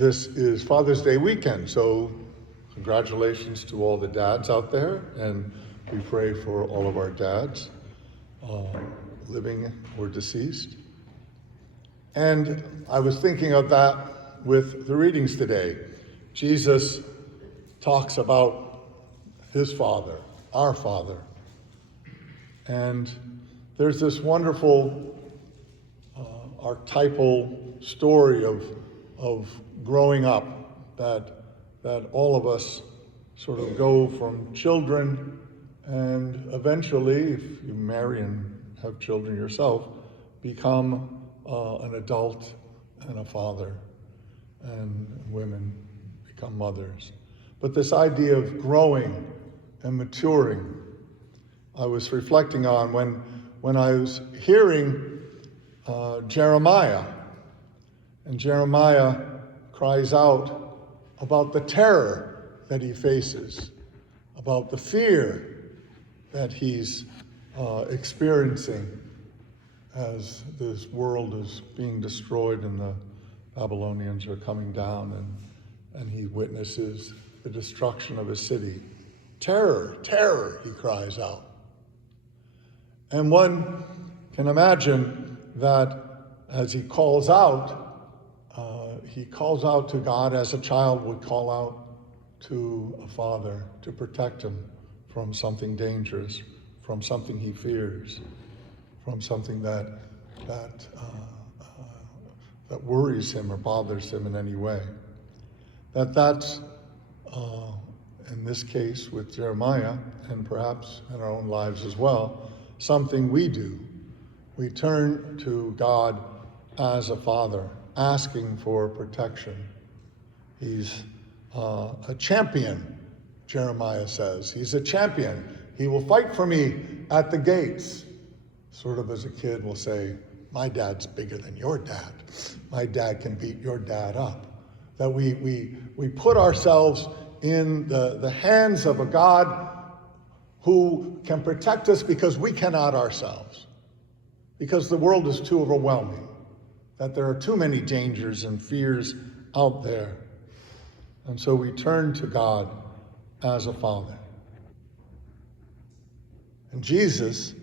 This is Father's Day weekend, so congratulations to all the dads out there, and we pray for all of our dads, living or deceased. And I was thinking of that with the readings today. Jesus talks about his Father, our Father. And there's this wonderful archetypal story of growing up that all of us sort of go from children and eventually, if you marry and have children yourself, become an adult and a father, and women become mothers. But this idea of growing and maturing, I was reflecting on when I was hearing Jeremiah, and Jeremiah cries out about the terror that he faces, about the fear that he's experiencing as this world is being destroyed and the Babylonians are coming down, and he witnesses the destruction of his city. Terror, terror, he cries out. And one can imagine that as he calls out to God as a child would call out to a father to protect him from something dangerous, from something he fears, from something that worries him or bothers him in any way. That's in this case with Jeremiah, and perhaps in our own lives as well, something we do. We turn to God as a father, asking for protection. He's a champion, Jeremiah says. He's a champion. He will fight for me at the gates. Sort of as a kid will say, my dad's bigger than your dad. My dad can beat your dad up. That we put ourselves in the hands of a God who can protect us because we cannot ourselves. Because the world is too overwhelming, that there are too many dangers and fears out there. And so we turn to God as a father. And Jesus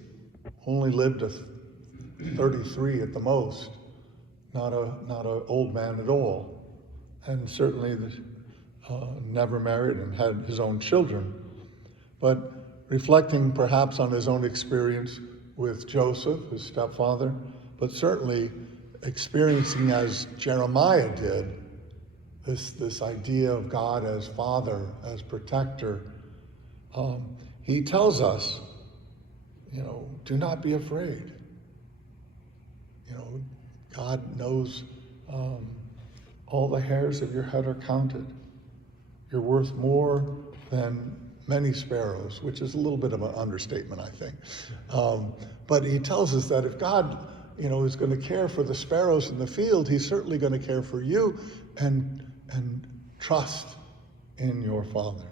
only lived to 33 at the most, not an old man at all, and certainly never married and had his own children. But reflecting perhaps on his own experience with Joseph, his stepfather, but certainly experiencing as Jeremiah did, this idea of God as father, as protector. He tells us, do not be afraid. God knows all the hairs of your head are counted. You're worth more than many sparrows, which is a little bit of an understatement, I think. But he tells us that if God, is going to care for the sparrows in the field, he's certainly going to care for you, and trust in your Father.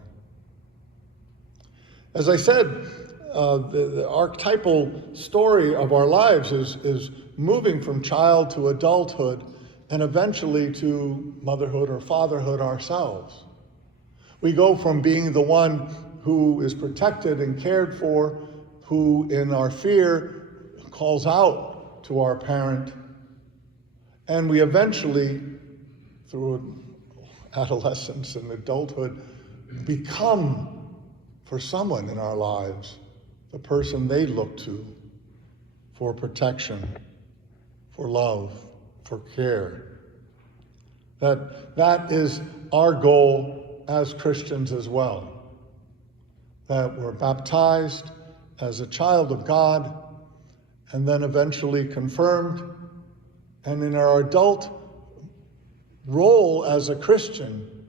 As I said, the archetypal story of our lives is moving from child to adulthood and eventually to motherhood or fatherhood ourselves. We go from being the one who is protected and cared for, who in our fear calls out to our parent, and we eventually, through adolescence and adulthood, become, for someone in our lives, the person they look to for protection, for love, for care. That is our goal as Christians as well. That we're baptized as a child of God and then eventually confirmed. And in our adult role as a Christian,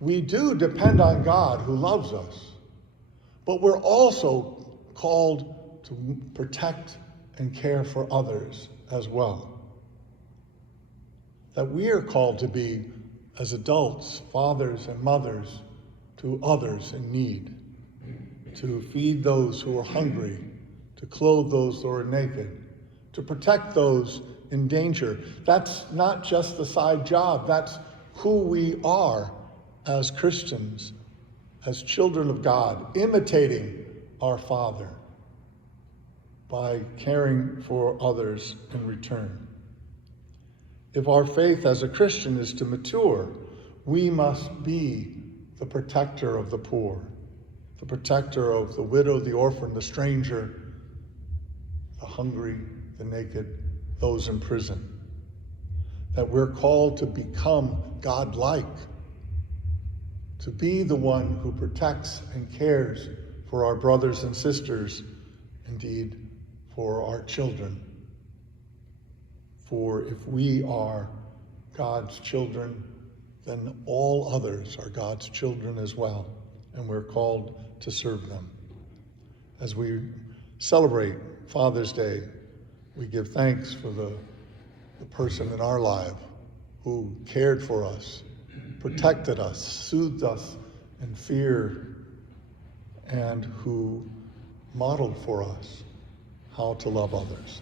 we do depend on God who loves us, but we're also called to protect and care for others as well. That we are called to be, as adults, fathers and mothers to others in need, to feed those who are hungry, to clothe those who are naked, to protect those in danger. That's not just the side job, that's who we are as Christians, as children of God, imitating our Father by caring for others in return. If our faith as a Christian is to mature, we must be the protector of the poor, the protector of the widow, the orphan, the stranger, the hungry, the naked, those in prison. That we're called to become God-like, to be the one who protects and cares for our brothers and sisters, indeed, for our children. For if we are God's children, then all others are God's children as well, and we're called to serve them. As we celebrate Father's Day, we give thanks for the person in our life who cared for us, protected us, soothed us in fear, and who modeled for us how to love others.